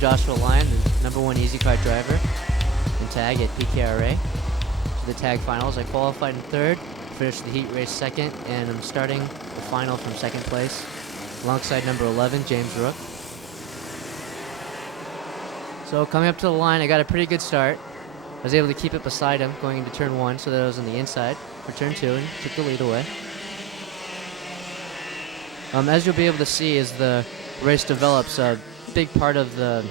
Joshua Lyon, the #1 easy kart driver in tag at PKRA. To the tag finals, I qualified in 3rd, finished the heat race 2nd, and I'm starting the final from 2nd place alongside number 11, James Rook. So coming up to the line, I got a pretty good start. I was able to keep it beside him going into turn 1 so that I was on the inside for turn 2 and took the lead away. As you'll be able to see as the race develops, a big part of the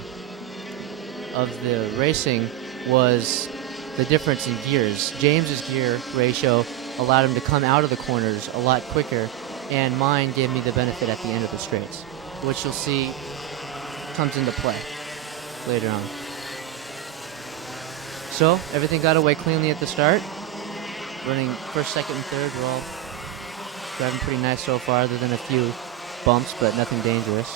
racing was the difference in gears. James's gear ratio allowed him to come out of the corners a lot quicker, and mine gave me the benefit at the end of the straights, which you'll see comes into play later on. So everything got away cleanly at the start. Running 1st, 2nd, and 3rd. We're all driving pretty nice so far, other than a few bumps, but nothing dangerous.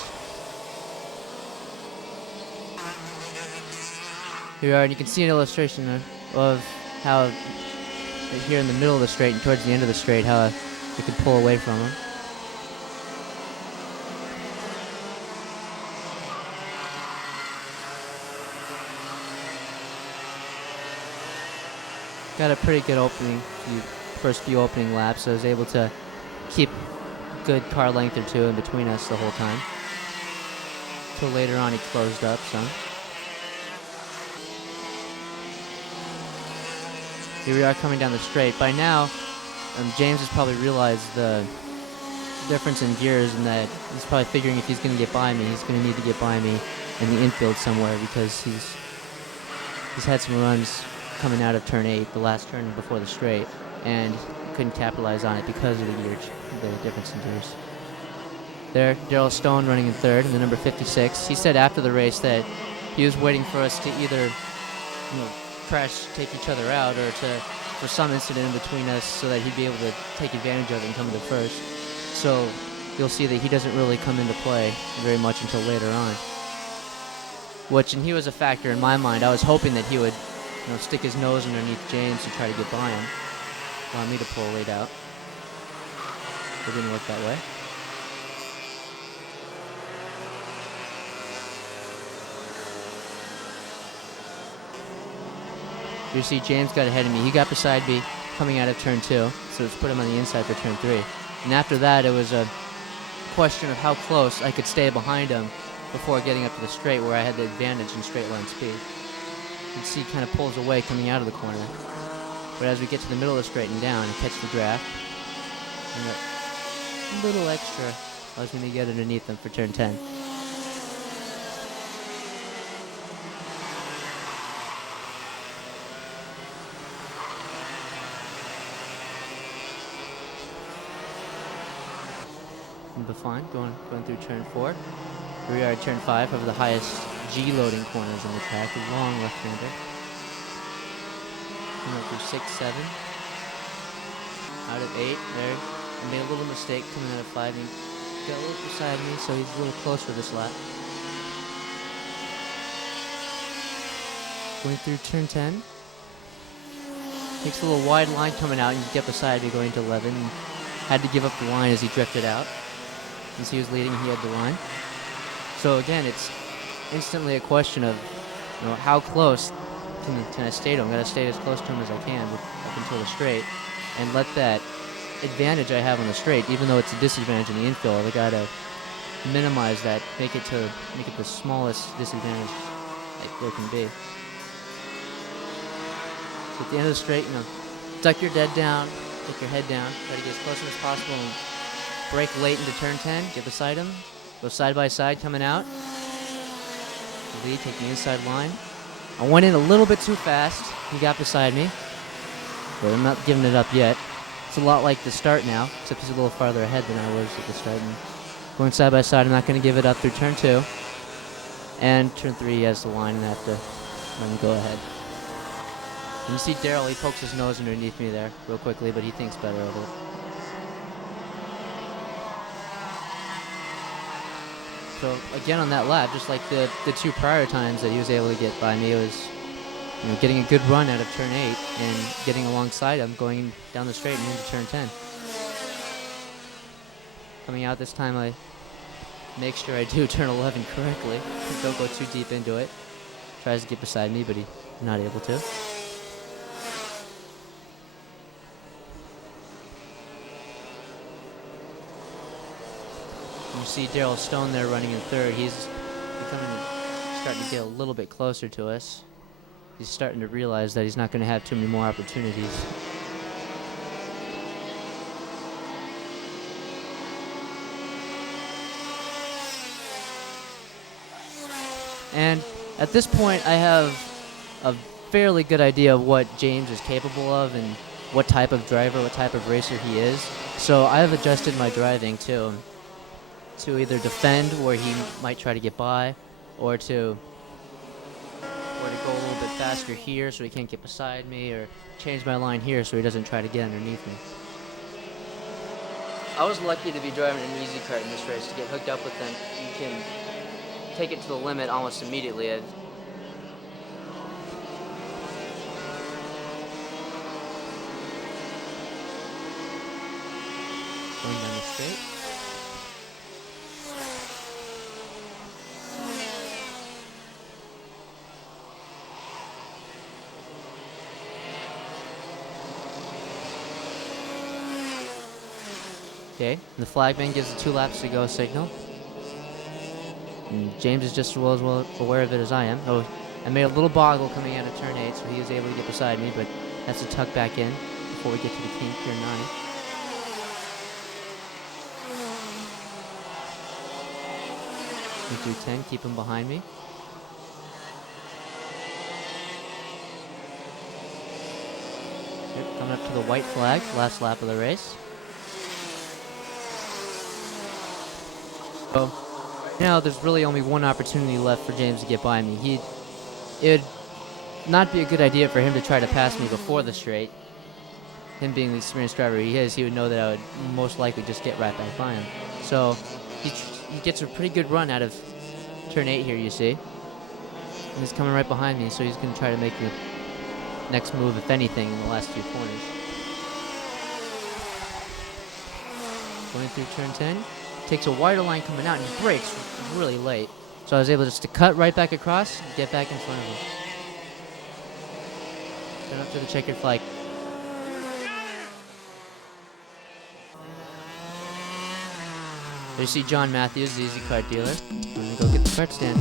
Here we are, and you can see an illustration of how here in the middle of the straight and towards the end of the straight, how you can pull away from him. Got a pretty good opening, first few opening laps. So I was able to keep good car length or 2 in between us the whole time. Till later on he closed up some. Here we are coming down the straight. By now, James has probably realized the difference in gears, and that he's probably figuring if he's going to get by me, he's going to need to get by me in the infield somewhere, because he's had some runs coming out of turn 8, the last turn before the straight, and couldn't capitalize on it because of the difference in gears. There, Daryl Stone running in 3rd, and the number 56. He said after the race that he was waiting for us to either, crash, take each other out, or for some incident in between us so that he'd be able to take advantage of it and come into 1st. So you'll see that he doesn't really come into play very much until later on. And he was a factor in my mind. I was hoping that he would stick his nose underneath James to try to get by him, allow me to pull a lead out. It didn't work that way. You see James got ahead of me. He got beside me coming out of turn 2, so it's put him on the inside for turn 3. And after that, it was a question of how close I could stay behind him before getting up to the straight, where I had the advantage in straight line speed. You can see he kind of pulls away coming out of the corner. But as we get to the middle of the straight and down and catch the draft, and a little extra, I was going to get underneath him for turn 10. But fine, going through turn 4. Here we are at turn 5, over the highest G loading corners on the track, a long left-hander. Coming through 6, 7. Out of 8, there. I made a little mistake coming out of 5. He got a little beside me, so he's a little closer this lap. Going through turn 10. Takes a little wide line coming out, and you get beside me going to 11. And had to give up the line as he drifted out. Since he was leading, he had the line. So again, it's instantly a question of, how close can I stay to him? I'm going to stay as close to him as I can up until the straight, and let that advantage I have on the straight, even though it's a disadvantage in the infield, I got to minimize that, make it the smallest disadvantage there can be. So at the end of the straight, duck your head down, take your head down, try to get as close as possible, and break late into turn 10, get beside him, go side by side coming out. The lead, take the inside line. I went in a little bit too fast. He got beside me, but I'm not giving it up yet. It's a lot like the start now, except he's a little farther ahead than I was at the start. And going side by side, I'm not going to give it up through turn 2. And turn 3, he has the line, and I have to let him go ahead. And you see Daryl, he pokes his nose underneath me there real quickly, but he thinks better of it. So again on that lap, just like the 2 prior times that he was able to get by me, it was getting a good run out of turn 8 and getting alongside him going down the straight and into turn 10. Coming out this time, I make sure I do turn 11 correctly. Don't go too deep into it. Tries to get beside me, but he's not able to. You see Daryl Stone there running in third. He's starting to get a little bit closer to us. He's starting to realize that he's not going to have too many more opportunities. And at this point, I have a fairly good idea of what James is capable of and what type of driver, what type of racer he is. So I have adjusted my driving to either defend where he might try to get by, or to go a little bit faster here so he can't get beside me, or change my line here so he doesn't try to get underneath me. I was lucky to be driving an easy kart in this race. To get hooked up with them, you can take it to the limit almost immediately. Going down the straight. Okay, the flagman gives the 2 laps to go signal. And James is just as well aware of it as I am. Oh, I made a little boggle coming out of turn 8, so he was able to get beside me, but has to tuck back in before we get to the kink turn 9. We do 10, keep him behind me. Yep, coming up to the white flag, last lap of the race. So now there's really only one opportunity left for James to get by me. It'd not be a good idea for him to try to pass me before the straight. Him being the experienced driver he is, he would know that I would most likely just get right back by him. So he gets a pretty good run out of turn 8 here, you see. And he's coming right behind me, so he's going to try to make the next move, if anything, in the last 2 corners. Going through turn 10. Takes a wider line coming out, and he brakes really late. So I was able just to cut right back across and get back in front of him. Turn up to the checkered flag. There you see John Matthews, the easy kart dealer. I'm going to go get the kart stand.